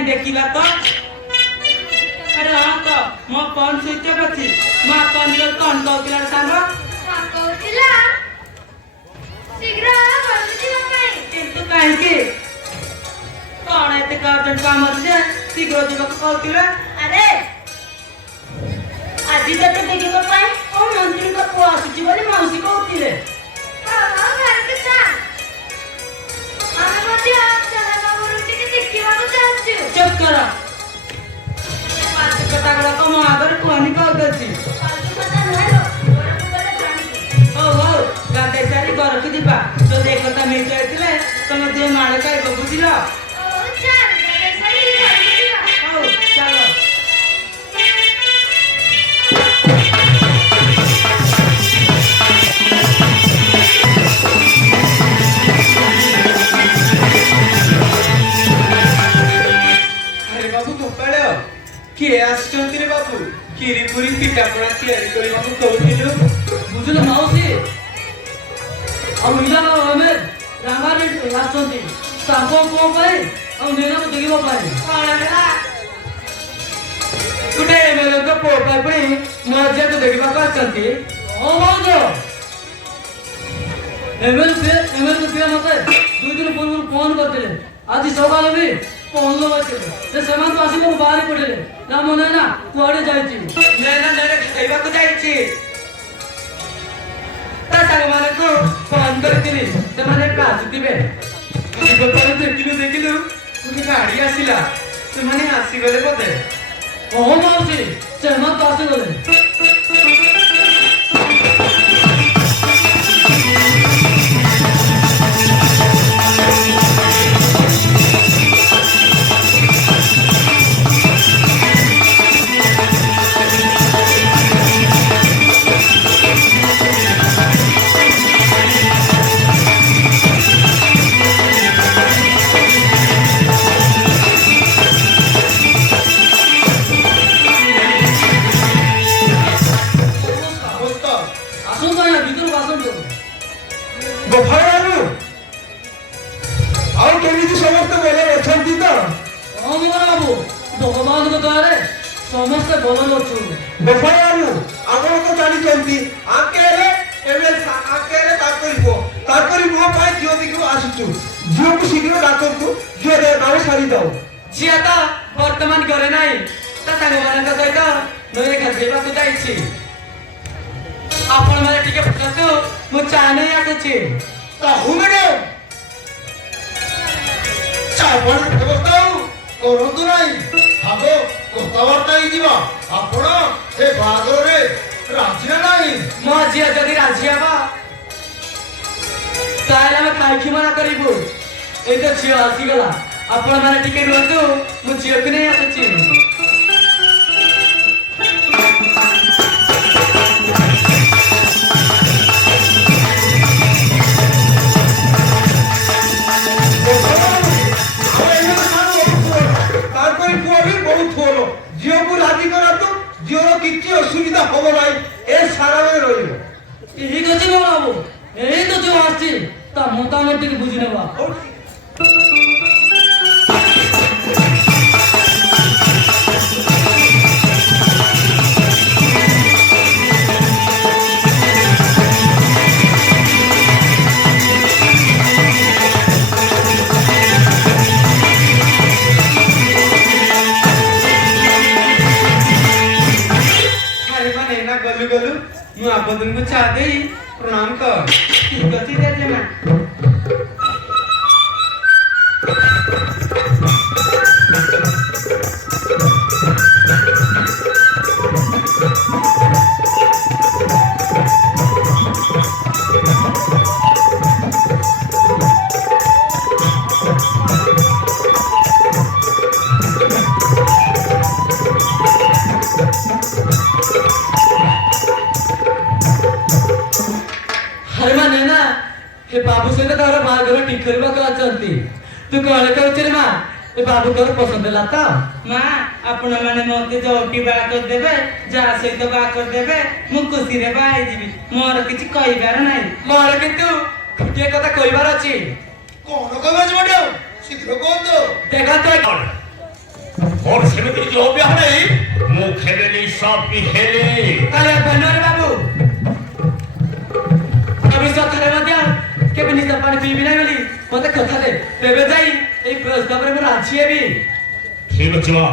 कहीं देखिला तो अरे हाँ तो मो फोन स्विच ऑफ अछि मा फोन जो कौन कहतिला सांग कहतिला शीघ्र बंदी मकाई किंतु काहे की कौन एते का अर्जेंट काम अछि शीघ्र दिबक कहतिला अरे आजि तक देखिबा पाई ओ मंत्री को पुआ आसी बोली मौसी कहतिले हां घर के सा हमें मते आप चला बाबू के देखिबा को चाहछु चुप करो पांच कथा गला को मो आगर कोनी कहतछि फालतू कथा नहलो गोरा कुबले जानी ओ हो गाते सारी घर के दिबा तो देख कथा मिल जाइतिले तमे दे माळे काय को बुझिलो ओ चार सही करदिबा ओ चलो किए आसचंती रे बाबू खीरी पूरी पिठा पड़ा तैयारी करे बाबू कहथिलु बुझलो माउसी अब इला ना हमें रामारे आसचंती ताको को पाए अब नेना को देखिबो पाए कळला कुटे मेरे को पोटा पड़ी मजा तो देखिबा का आसचंती ओ माउजो एमएल को पिया मते दुई दिन पूर्व फोन करथिले आज सकाळ भी फोन लगाइथिले से समान तो आसी को बाहर पड़ले ना मने ना कुआडे जाईची नेना नेना खाइबा को जाईची ता संग माने को फोन करथिली से माने काज दिबे मुझे गोपाल देखिलु मुझे गाड़ी आसिला से माने आसी गले बोते ओ माउसी से मत आसी गले गोफायानु आउ केमिति समस्त बोले अछंती त हम बाबू भगवान को द्वारे समस्त बोलन अछु गोफायानु आपण तो जानि चंती आकेरे एवेल आकेरे ताकरी मो पाई जियो दिकु आसुचु जियो को शीघ्र डाकतु जियो दे नाम सारी दाओ जिया ता वर्तमान करे नाही ता संग मानन का सहित नय घर जेबा को जाईची आपण माने टिके पछतु मु चाने आछे ता हुमेडे चावण बताऊ करंतु नाही आगो कथावार्ता ही जीवा आपण हे बागरे राजी नाही मो जिया जदी राजी आबा ताले हम खाइखी मना करिबु ए तो जिया आसी गला आपण माने टिके रुहतु मु जिया के नै आछे किछि असुविधा होबो नाही ए सारा में रहिबो एही गछि बाबू एही तो जो आछि ता मोटामोटी के बुझि नेबा गलु मु आपन को चा देई प्रणाम कर ठीक अछि दे देना बाबू से तार बागर ठीक करबा का चलती तू कहले कहछ रे मां ए बाबू तोर पसंद लाता मां आपण माने मते जोटी बा कर देबे जा सहित बा कर देबे मु खुशी रे बाई जीवी मोर किछि कहिबार नाही मोर किंतु के कथा कहिबार अछि कोन कहबे मडियो शीघ्र कोन तो देखा तो মোর সেমিতি জবাব দিয়া হলে মুখ হেলেনি সব পিহেলি তাহলে ধন্যবাদ বাবু ভবিষ্যତରେ ମଧ୍ୟ କେବେ ନିଜ ପାଣି ପିଇବି ନାହିଁ ବୋଲି ମତେ କଥା ଦେ ତେବେ ଯାଇ ଏଇ ପ୍ରସ୍ତାବରେ ମୁଁ ରାଜି ହେବି ঠিক আছে মা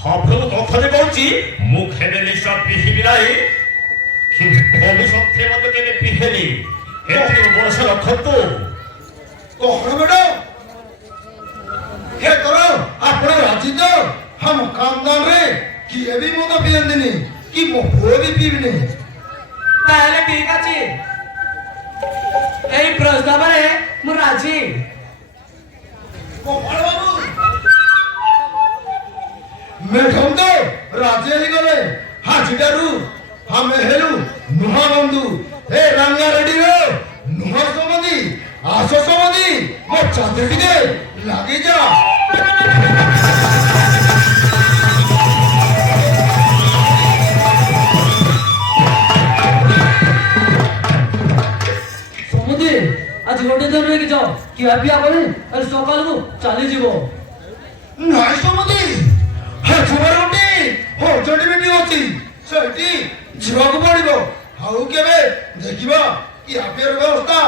হাফেও তথ্যে কହୁছি মুখ হেলেনি সব পিহিবি নাই কিন্তু ভবিষ্যতে মতো কেবে পিহেলি এতে বড় রক্ষতো କଣ ମ୍ୟାଡାମ ହେ ତୋର ଆପଣ ରାଜି ତ ଆମ ଖାନଦାନରେ କିଏ ବି ମଦ ପିଅନ୍ତିନି କି ମୋ ପୁଅ ବି ପିଇବିନି ତାହେଲେ ଠିକ ଅଛି ଏଇ ପ୍ରସ୍ତାବରେ ମୁଁ ରାଜି ଗୋପାଳ ବାବୁ ମ୍ୟାଡାମ ତ ରାଜି ହେଇଗଲେ ଆଜିଠାରୁ ଆମେ ହେଲୁ ନୁହା ବନ୍ଧୁ ଏ ରାଙ୍ଗା ରେଡିର ନୁହା ସମଧି ଆସ ସମଧି ମୋ ଚାନ୍ଦି ଟିକେ ଲାଗିଯା ସମୁଦି ଆଜି ଗୋଟେ ଦିନ ରହିକି ଯାଅ ଖିଆ ପିଆ କରି ଆଜି ସକାଳକୁ ଚାଲିଯିବ ନାଇଁ ସମଧି ହାଜୁବାର ଗୋଟେ ହଜଟି ମିଟି ଅଛି ସେଇଠି ଯିବାକୁ ପଡିବ ଆଉ କେବେ ଦେଖିବା ଖିଆ ପିଆର ବ୍ୟବସ୍ଥା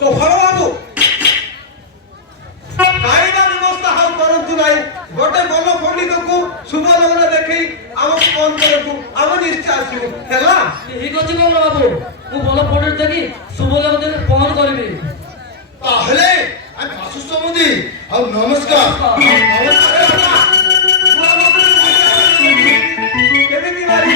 ଗୋପାଳ ବାବୁ ଖାଇବା ବ୍ୟବସ୍ଥା ଆଉ କରନ୍ତୁ ନାହିଁ ଗୋଟେ ଭଲ ପଣ୍ଡିତକୁ ଶୁଭ ଲଗ୍ନ ଦେଖେଇ ଆମକୁ ଫୋନ କରନ୍ତୁ ଆମେ ନିଶ୍ଚୟ ଆସିବୁ ହେଲା ଠିକ ଅଛି ଗୌର ବାବୁ ମୁଁ ଭଲ ପଣ୍ଡିତ ଦେଖି ଶୁଭ ଦେବତାକୁ ଫୋନ କରିବି ତାହେଲେ ଆମେ ଆସୁ ସମୁଦି ଆଉ ନମସ୍କାର କେମିତି ମାରି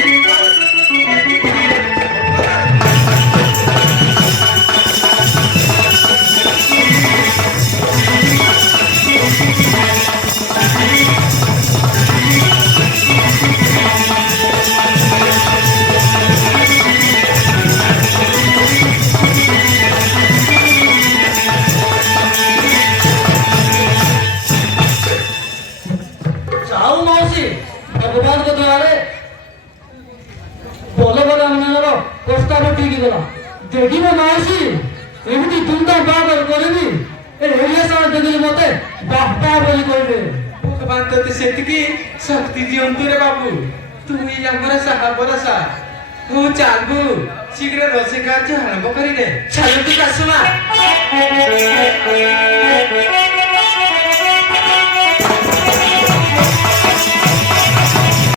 ଯାଉ ମାଉସୀ ଭଗବାନଙ୍କ ଦୟାରେ ଭଲ ଭଲ ଆମମାନଙ୍କର ପ୍ରସ୍ତାବ ଠିକ ଗଲା ଦେଖିବ ମାଉସୀ ଏମିତି ଧୁମଧାମ ବାହାଘର କରିବି ଏ ଏରିଆ ସାରା ଦେଖିଲି ମତେ ବାପା ବୋଲି କହିବେ ଭଗବାନ ତତେ ସେତିକି ଶକ୍ତି ଦିଅନ୍ତୁ ରେ ବାବୁ ତୁ ହିଁ ଆମର ସାହା ଭରସା ହଉ ଚାଲବୁ ଶୀଘ୍ର ରୋଷେଇ କାର୍ଯ୍ୟ ଆରମ୍ଭ କରିଦେ ଚାଲୁ ତୁ ଆସୁମା